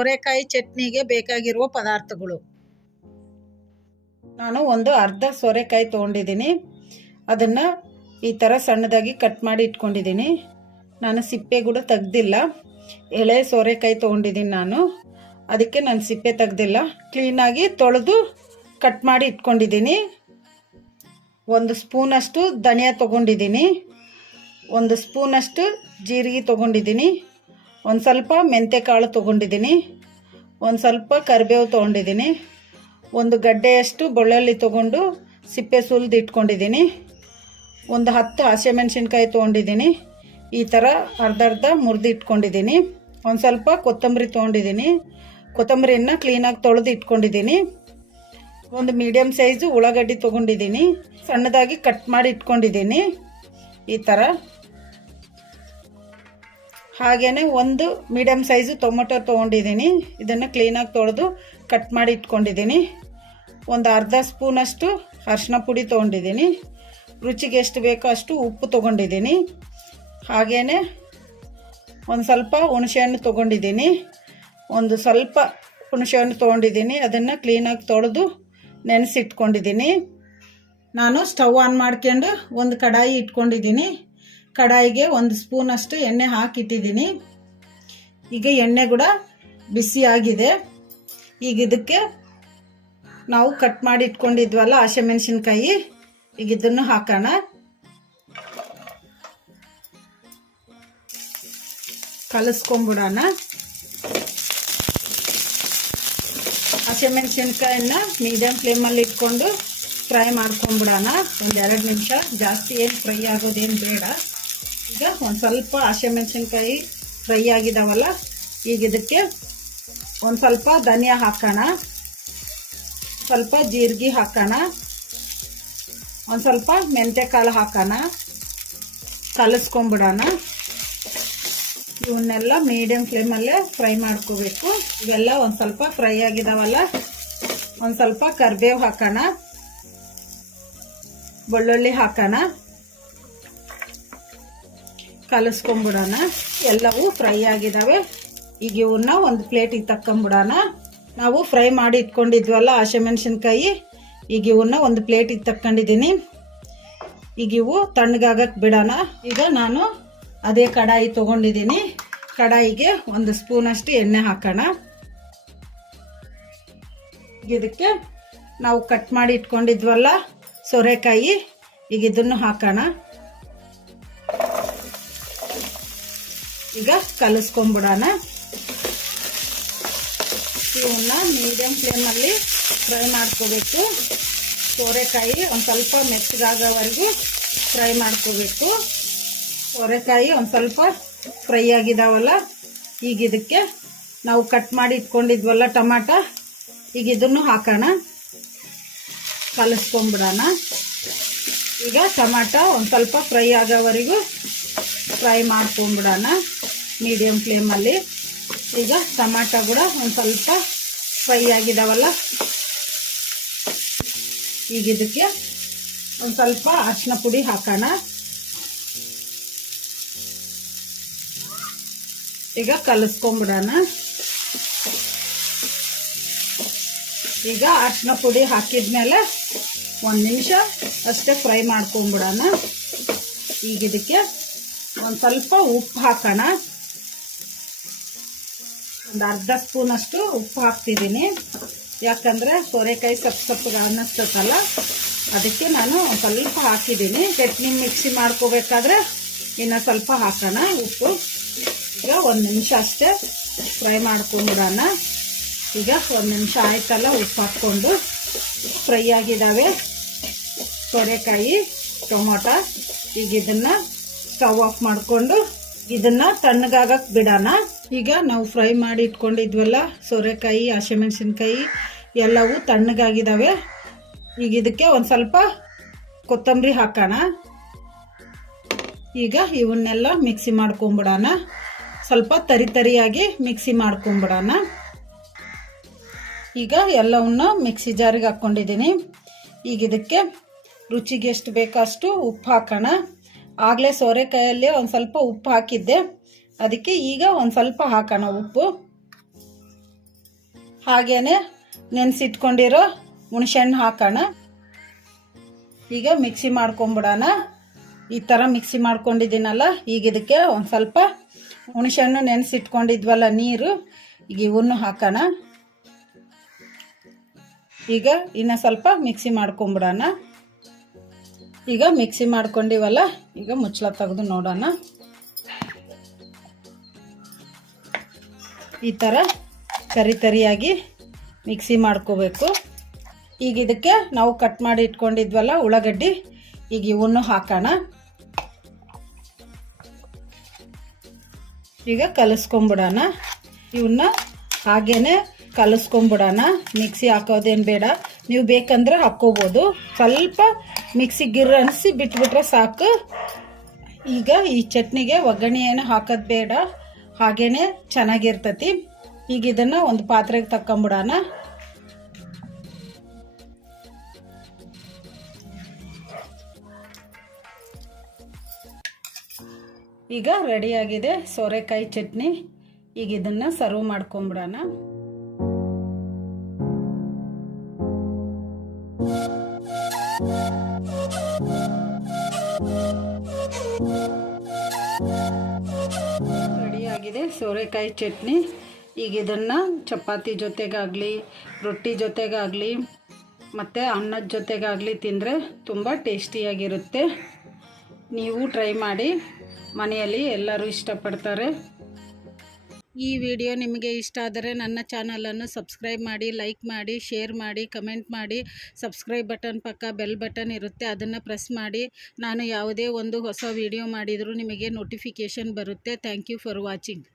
ಸೋರೆಕಾಯಿ ಚಟ್ನಿಗೆ ಬೇಕಾಗಿರುವ ಪದಾರ್ಥಗಳು. ನಾನು ಒಂದು ಅರ್ಧ ಸೋರೆಕಾಯಿ ತೊಗೊಂಡಿದ್ದೀನಿ. ಅದನ್ನು ಈ ಥರ ಸಣ್ಣದಾಗಿ ಕಟ್ ಮಾಡಿ ಇಟ್ಕೊಂಡಿದ್ದೀನಿ. ನಾನು ಸಿಪ್ಪೆ ಕೂಡ ತೆಗ್ದಿಲ್ಲ. ಎಳೆ ಸೋರೆಕಾಯಿ ತೊಗೊಂಡಿದ್ದೀನಿ ನಾನು, ಅದಕ್ಕೆ ನಾನು ಸಿಪ್ಪೆ ತೆಗ್ದಿಲ್ಲ. ಕ್ಲೀನಾಗಿ ತೊಳೆದು ಕಟ್ ಮಾಡಿ ಇಟ್ಕೊಂಡಿದ್ದೀನಿ. 1 ಸ್ಪೂನಷ್ಟು ಧನಿಯಾ ತೊಗೊಂಡಿದ್ದೀನಿ, 1 ಸ್ಪೂನಷ್ಟು ಜೀರಿಗೆ ತೊಗೊಂಡಿದ್ದೀನಿ, ಒಂದು ಸ್ವಲ್ಪ ಮೆಂತ್ಯಕಾಳು ತೊಗೊಂಡಿದ್ದೀನಿ, ಒಂದು ಸ್ವಲ್ಪ ಕರಿಬೇವು ತೊಗೊಂಡಿದ್ದೀನಿ, 1 ಗಡ್ಡೆಯಷ್ಟು ಬೆಳ್ಳುಳ್ಳಿ ತೊಗೊಂಡು ಸಿಪ್ಪೆ ಸುಲಿದು ಇಟ್ಕೊಂಡಿದ್ದೀನಿ, ಒಂದು 10 ಹಸಿಮೆಣಸಿನ್ಕಾಯಿ ತೊಗೊಂಡಿದ್ದೀನಿ. ಈ ಥರ ಅರ್ಧ ಮುರಿದು ಇಟ್ಕೊಂಡಿದ್ದೀನಿ. ಒಂದು ಸ್ವಲ್ಪ ಕೊತ್ತಂಬರಿ ತೊಗೊಂಡಿದ್ದೀನಿ. ಕೊತ್ತಂಬರಿಯನ್ನು ಕ್ಲೀನಾಗಿ ತೊಳೆದು ಇಟ್ಕೊಂಡಿದ್ದೀನಿ. ಒಂದು ಮೀಡಿಯಮ್ ಸೈಜು ಉಳ್ಳಾಗಡ್ಡಿ ತೊಗೊಂಡಿದ್ದೀನಿ, ಸಣ್ಣದಾಗಿ ಕಟ್ ಮಾಡಿ ಇಟ್ಕೊಂಡಿದ್ದೀನಿ ಈ ಥರ. ಹಾಗೆಯೇ ಒಂದು ಮೀಡಿಯಮ್ ಸೈಜು ಟೊಮೊಟೊ ತೊಗೊಂಡಿದ್ದೀನಿ. ಇದನ್ನು ಕ್ಲೀನಾಗಿ ತೊಳೆದು ಕಟ್ ಮಾಡಿ ಇಟ್ಕೊಂಡಿದ್ದೀನಿ. ಒಂದು ಅರ್ಧ ಸ್ಪೂನಷ್ಟು ಅರಿಶಿನ ಪುಡಿ ತೊಗೊಂಡಿದ್ದೀನಿ. ರುಚಿಗೆ ಎಷ್ಟು ಬೇಕೋ ಅಷ್ಟು ಉಪ್ಪು ತೊಗೊಂಡಿದ್ದೀನಿ. ಹಾಗೆಯೇ ಒಂದು ಸ್ವಲ್ಪ ಹುಣಸೆಹಣ್ಣು ತೊಗೊಂಡಿದ್ದೀನಿ. ಒಂದು ಸ್ವಲ್ಪ ಹುಣಸೆಹಣ್ಣು ತೊಗೊಂಡಿದ್ದೀನಿ. ಅದನ್ನು ಕ್ಲೀನಾಗಿ ತೊಳೆದು ನೆನೆಸಿಟ್ಕೊಂಡಿದ್ದೀನಿ. ನಾನು ಸ್ಟವ್ ಆನ್ ಮಾಡ್ಕೊಂಡು ಒಂದು ಕಡಾಯಿ ಇಟ್ಕೊಂಡಿದ್ದೀನಿ. ಕಡಾಯಿಗೆ 1 ಸ್ಪೂನಷ್ಟು ಎಣ್ಣೆ ಹಾಕಿಟ್ಟಿದ್ದೀನಿ. ಈಗ ಎಣ್ಣೆ ಕೂಡ ಬಿಸಿ ಆಗಿದೆ. ಈಗ ಇದಕ್ಕೆ ನಾವು ಕಟ್ ಮಾಡಿ ಇಟ್ಕೊಂಡಿದ್ವಲ್ಲ ಹಸಿಮೆಣಸಿನ್ಕಾಯಿ, ಈಗ ಇದನ್ನು ಹಾಕೋಣ. ಕಲಿಸ್ಕೊಂಬಿಡೋಣ. ಹಸಿಮೆಣಸಿನ್ಕಾಯನ್ನ ಮೀಡಿಯಮ್ ಫ್ಲೇಮಲ್ಲಿ ಇಟ್ಕೊಂಡು ಫ್ರೈ ಮಾಡ್ಕೊಂಬಿಡೋಣ. 1-2 ನಿಮಿಷ, ಜಾಸ್ತಿ ಏನು ಫ್ರೈ ಆಗೋದೇನು ಬೇಡ. ಈಗ ಒಂದು ಸ್ವಲ್ಪ ಹಸಿಮೆಣಸಿನ್ಕಾಯಿ ಫ್ರೈ ಆಗಿದಾವಲ್ಲ, ಈಗ ಇದಕ್ಕೆ ಒಂದು ಸ್ವಲ್ಪ ಧನಿಯಾ ಹಾಕೋಣ, ಸ್ವಲ್ಪ ಜೀರಿಗೆ ಹಾಕೋಣ, ಒಂದು ಸ್ವಲ್ಪ ಮೆಂತ್ಯಕಾಳು ಹಾಕೋಣ. ಕಲಿಸ್ಕೊಂಬಿಡೋಣ. ಇವನ್ನೆಲ್ಲ ಮೀಡಿಯಮ್ ಫ್ಲೇಮಲ್ಲೇ ಫ್ರೈ ಮಾಡ್ಕೋಬೇಕು. ಇವೆಲ್ಲ ಒಂದು ಸ್ವಲ್ಪ ಫ್ರೈ ಆಗಿದಾವಲ್ಲ, ಒಂದು ಸ್ವಲ್ಪ ಕರಿಬೇವು ಹಾಕೋಣ, ಬೆಳ್ಳುಳ್ಳಿ ಹಾಕೋಣ, ಕಲಿಸ್ಕೊಂಬಿಡೋಣ. ಎಲ್ಲವೂ ಫ್ರೈ ಆಗಿದ್ದಾವೆ. ಈಗ ಇವನ್ನ ಒಂದು ಪ್ಲೇಟಿಗೆ ತಕ್ಕೊಂಬಿಡೋಣ. ನಾವು ಫ್ರೈ ಮಾಡಿ ಇಟ್ಕೊಂಡಿದ್ವಲ್ಲ ಹಸಿಮೆಣಸಿನ್ಕಾಯಿ, ಈಗ ಇವನ್ನ ಒಂದು ಪ್ಲೇಟಿಗೆ ತಕ್ಕೊಂಡಿದ್ದೀನಿ. ಈಗ ಇವು ತಣ್ಣಗಾಗಕ್ಕೆ ಬಿಡೋಣ. ಈಗ ನಾನು ಅದೇ ಕಡಾಯಿ ತೊಗೊಂಡಿದ್ದೀನಿ. ಕಡಾಯಿಗೆ 1 ಸ್ಪೂನಷ್ಟು ಎಣ್ಣೆ ಹಾಕೋಣ. ಇದಕ್ಕೆ ನಾವು ಕಟ್ ಮಾಡಿ ಇಟ್ಕೊಂಡಿದ್ವಲ್ಲ ಸೋರೆಕಾಯಿ, ಈಗ ಇದನ್ನು ಹಾಕೋಣ. ಈಗ ಕಲಿಸ್ಕೊಂಬಿಡೋಣ. ಇವನ್ನ ಮೀಡಿಯಮ್ ಫ್ಲೇಮಲ್ಲಿ ಫ್ರೈ ಮಾಡ್ಕೋಬೇಕು. ಸೋರೆಕಾಯಿ ಒಂದು ಸ್ವಲ್ಪ ಮೆತ್ತಗಾಗೋವರೆಗೂ ಫ್ರೈ ಮಾಡ್ಕೋಬೇಕು. ಸೋರೆಕಾಯಿ ಒಂದು ಸ್ವಲ್ಪ ಫ್ರೈ ಆಗಿದಾವಲ್ಲ, ಈಗ ಇದಕ್ಕೆ ನಾವು ಕಟ್ ಮಾಡಿ ಇಟ್ಕೊಂಡಿದ್ವಲ್ಲ ಟೊಮಾಟ, ಈಗ ಇದನ್ನು ಹಾಕೋಣ. ಕಲಿಸ್ಕೊಂಬಿಡೋಣ. ಈಗ ಟೊಮಾಟ ಒಂದು ಸ್ವಲ್ಪ ಫ್ರೈ ಆಗೋವರೆಗೂ ಫ್ರೈ ಮಾಡ್ಕೊಂಬಿಡೋಣ ಮೀಡಿಯಮ್ ಫ್ಲೇಮಲ್ಲಿ. ಈಗ ಟೊಮಾಟ ಕೂಡ ಒಂದು ಸ್ವಲ್ಪ ಫ್ರೈ ಆಗಿದಾವಲ್ಲ, ಈಗ ಇದಕ್ಕೆ ಒಂದು ಸ್ವಲ್ಪ ಅರಿಶಿನ ಪುಡಿ ಹಾಕೋಣ. ಈಗ ಕಲಿಸ್ಕೊಂಬಿಡೋಣ. ಈಗ ಅರಿಶಿನ ಪುಡಿ ಹಾಕಿದ್ಮೇಲೆ 1 ನಿಮಿಷ ಅಷ್ಟೇ ಫ್ರೈ ಮಾಡ್ಕೊಂಬಿಡೋಣ. ಈಗ ಇದಕ್ಕೆ ಒಂದು ಸ್ವಲ್ಪ ಉಪ್ಪು ಹಾಕೋಣ. ಒಂದು ಅರ್ಧ ಸ್ಪೂನಷ್ಟು ಉಪ್ಪು ಹಾಕ್ತಿದ್ದೀನಿ. ಯಾಕಂದರೆ ಸೋರೆಕಾಯಿ ಸಪ್ಪಗೆ ಅನ್ನಿಸ್ತಲ್ಲ, ಅದಕ್ಕೆ ನಾನು ಒಂದು ಸ್ವಲ್ಪ ಹಾಕಿದ್ದೀನಿ. ಚಟ್ನಿ ಮಿಕ್ಸಿ ಮಾಡ್ಕೋಬೇಕಾದ್ರೆ ಇನ್ನು ಸ್ವಲ್ಪ ಹಾಕೋಣ ಉಪ್ಪು. ಈಗ 1 ನಿಮಿಷ ಅಷ್ಟೇ ಫ್ರೈ ಮಾಡ್ಕೊಂಬಿಡೋಣ. ಈಗ 1 ನಿಮಿಷ ಆಯ್ತಲ್ಲ, ಉಪ್ಪು ಹಾಕ್ಕೊಂಡು ಫ್ರೈ ಆಗಿದ್ದಾವೆ ಸೋರೆಕಾಯಿ ಟೊಮೊಟೊ. ಈಗ ಇದನ್ನು ಸ್ಟವ್ ಆಫ್ ಮಾಡಿಕೊಂಡು ಇದನ್ನು ತಣ್ಣಗಾಗಕ್ಕೆ ಬಿಡೋಣ. ಈಗ ನಾವು ಫ್ರೈ ಮಾಡಿ ಇಟ್ಕೊಂಡಿದ್ವಲ್ಲ ಸೋರೆಕಾಯಿ ಹಸಿಮೆಣಸಿನ್ಕಾಯಿ ಎಲ್ಲವೂ ತಣ್ಣಗಾಗಿದ್ದಾವೆ. ಈಗ ಇದಕ್ಕೆ ಒಂದು ಸ್ವಲ್ಪ ಕೊತ್ತಂಬರಿ ಹಾಕೋಣ. ಈಗ ಇವನ್ನೆಲ್ಲ ಮಿಕ್ಸಿ ಮಾಡ್ಕೊಂಬಿಡೋಣ. ಸ್ವಲ್ಪ ತರಿಯಾಗಿ ಮಿಕ್ಸಿ ಮಾಡ್ಕೊಂಬಿಡೋಣ. ಈಗ ಎಲ್ಲವನ್ನು ಮಿಕ್ಸಿ ಜಾರಿಗೆ ಹಾಕ್ಕೊಂಡಿದ್ದೀನಿ. ಈಗ ಇದಕ್ಕೆ ರುಚಿಗೆ ಎಷ್ಟು ಬೇಕೋ ಅಷ್ಟು ಉಪ್ಪು ಹಾಕೋಣ. ಆಗಲೇ ಸೋರೆಕಾಯಲ್ಲಿ ಒಂದು ಸ್ವಲ್ಪ ಉಪ್ಪು ಹಾಕಿದ್ದೆ, ಅದಕ್ಕೆ ಈಗ ಒಂದು ಸ್ವಲ್ಪ ಹಾಕೋಣ ಉಪ್ಪು. ಹಾಗೇ ನೆನೆಸಿಟ್ಕೊಂಡಿರೋ ಹುಣಸೆಹಣ್ಣು ಹಾಕೋಣ. ಈಗ ಮಿಕ್ಸಿ ಮಾಡ್ಕೊಂಬಿಡೋಣ. ಈ ಥರ ಮಿಕ್ಸಿ ಮಾಡ್ಕೊಂಡಿದ್ದೀನಲ್ಲ, ಈಗ ಇದಕ್ಕೆ ಒಂದು ಸ್ವಲ್ಪ ಹುಣಸೆಹಣ್ಣು ನೆನೆಸಿಟ್ಕೊಂಡಿದ್ವಲ್ಲ ನೀರು, ಈಗ ಇವನ್ನು ಹಾಕೋಣ. ಈಗ ಇನ್ನು ಸ್ವಲ್ಪ ಮಿಕ್ಸಿ ಮಾಡ್ಕೊಂಬಿಡೋಣ. ಈಗ ಮಿಕ್ಸಿ ಮಾಡ್ಕೊಂಡಿವಲ್ಲ, ಈಗ ಮುಚ್ಚಳ ತೆಗೆದು ನೋಡೋಣ. ಈ ಥರ ತರಿಯಾಗಿ ಮಿಕ್ಸಿ ಮಾಡ್ಕೋಬೇಕು. ಈಗ ಇದಕ್ಕೆ ನಾವು ಕಟ್ ಮಾಡಿ ಇಟ್ಕೊಂಡಿದ್ವಲ್ಲ ಉಳ್ಳಾಗಡ್ಡಿ, ಈಗ ಇವನ್ನು ಹಾಕೋಣ. ಈಗ ಕಲಿಸ್ಕೊಂಬಿಡೋಣ. ಇವನ್ನ ಹಾಗೇ ಕಲಿಸ್ಕೊಂಬಿಡೋಣ. ಮಿಕ್ಸಿ ಹಾಕೋದೇನು ಬೇಡ, ನೀವು ಬೇಕಂದ್ರೆ ಹಾಕ್ಕೋಬೋದು. ಸ್ವಲ್ಪ ಮಿಕ್ಸಿ ಗಿರ್ ಅನಿಸಿ ಬಿಟ್ಬಿಟ್ರೆ ಸಾಕು. ಈಗ ಈ ಚಟ್ನಿಗೆ ಒಗ್ಗರಣೆ ಏನು ಹಾಕೋದು ಬೇಡ, ಹಾಗೇ ಚೆನ್ನಾಗಿರ್ತತಿ. ಈಗ ಇದನ್ನು ಒಂದು ಪಾತ್ರೆಗೆ ತಕ್ಕೊಂಬಿಡೋಣ. ಈಗ ರೆಡಿಯಾಗಿದೆ ಸೋರೆಕಾಯಿ ಚಟ್ನಿ. ಈಗ ಇದನ್ನು ಸರ್ವ್ ಮಾಡ್ಕೊಂಬಿಡೋಣ. ರೆಡಿಯಾಗಿದೆ ಸೋರೆಕಾಯಿ ಚಟ್ನಿ. ಈಗ ಇದನ್ನು ಚಪಾತಿ ಜೊತೆಗಾಗಲಿ, ರೊಟ್ಟಿ ಜೊತೆಗಾಗಲಿ, ಮತ್ತು ಅನ್ನದ ಜೊತೆಗಾಗಲಿ ತಿಂದರೆ ತುಂಬ ಟೇಸ್ಟಿಯಾಗಿರುತ್ತೆ. ನೀವು ಟ್ರೈ ಮಾಡಿ, ಮನೆಯಲ್ಲಿ ಎಲ್ಲರೂ ಇಷ್ಟಪಡ್ತಾರೆ. ಈ ವಿಡಿಯೋ ನಿಮಗೆ ಇಷ್ಟ ಆದರೆ ನನ್ನ ಚಾನಲನ್ನು ಸಬ್ಸ್ಕ್ರೈಬ್ ಮಾಡಿ, ಲೈಕ್ ಮಾಡಿ, ಶೇರ್ ಮಾಡಿ, ಕಮೆಂಟ್ ಮಾಡಿ. ಸಬ್ಸ್ಕ್ರೈಬ್ ಬಟನ್ ಪಕ್ಕ ಬೆಲ್ ಬಟನ್ ಇರುತ್ತೆ, ಅದನ್ನು ಪ್ರೆಸ್ ಮಾಡಿ. ನಾನು ಯಾವುದೇ ಒಂದು ಹೊಸ ವಿಡಿಯೋ ಮಾಡಿದರೂ ನಿಮಗೆ ನೋಟಿಫಿಕೇಷನ್ ಬರುತ್ತೆ. Thank you for watching.